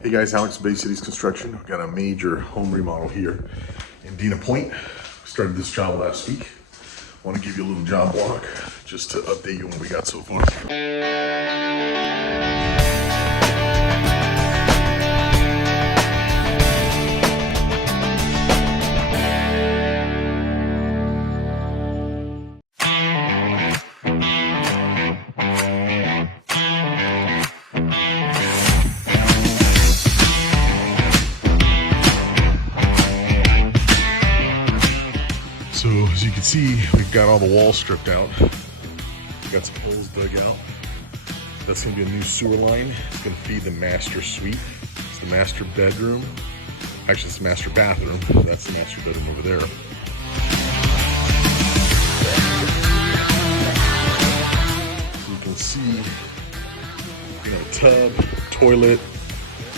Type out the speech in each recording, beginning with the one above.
Hey guys, Alex, Bay Cities Construction. We've got a major home remodel here in Dina Point. We started this job last week. I want to give you a little job walk just to update you on what we got so far. So as you can see, we've got all the walls stripped out. We've got some holes dug out. That's gonna be a new sewer line. It's gonna feed the master suite. It's the master bedroom. Actually, it's the master bathroom. That's the master bedroom over there. So you can see, tub, toilet,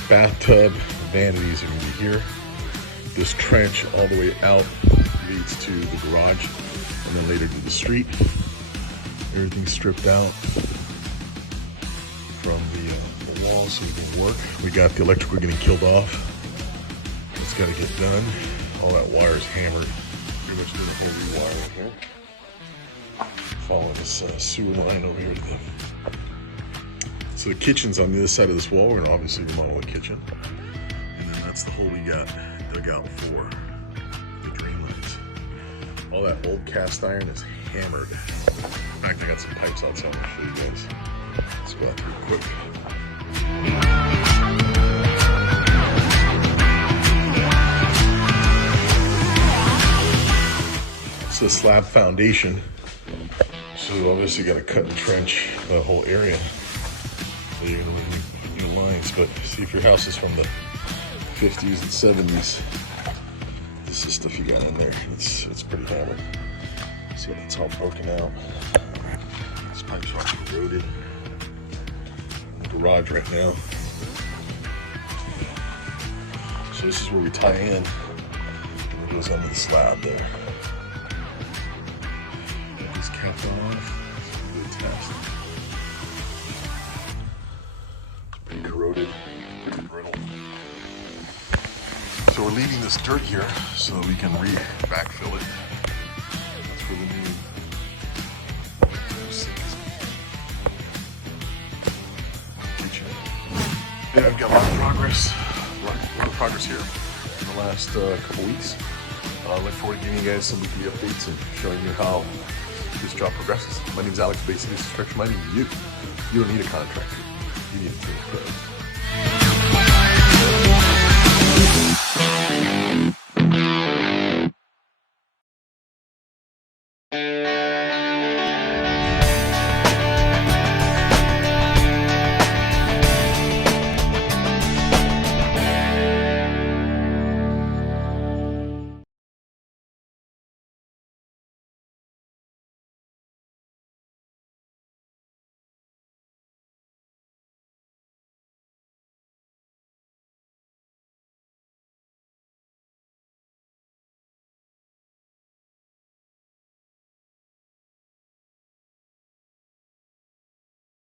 bathtub, vanities are gonna be here. This trench all the way out leads to the garage and then later to the street. Everything's stripped out from the walls so we can work. We got the electrical getting killed off. It's got to get done. All that wire is hammered. Pretty much doing a whole rewiring here. Follow this sewer line over here to the... So the kitchen's on the other side of this wall. We're going to obviously remodel the kitchen. And then that's the hole we got dug out for the drain lines. All that old cast iron is hammered. In fact, I got some pipes outside. I'll show you guys. Let's go out through quick. It's a slab foundation. So obviously you got to cut and trench the whole area. So you're gonna need new lines. But see, if your house is from the 50s and 70s, this is stuff you got in there. It's pretty hammered. See, it's all broken out. This pipe's all corroded. In the garage right now. So this is where we tie in. It goes under the slab there. Get this cap off. Do a test. It's pretty corroded, pretty brittle. So we're leaving this dirt here so that we can backfill it. That's where the new kitchen. Yeah, I've got a lot of progress here in the last couple weeks. I look forward to giving you guys some weekly updates and showing you how this job progresses. My name is Alex, Bay Cities Construction. My name is you. You don't need a contractor. You need a team of pros.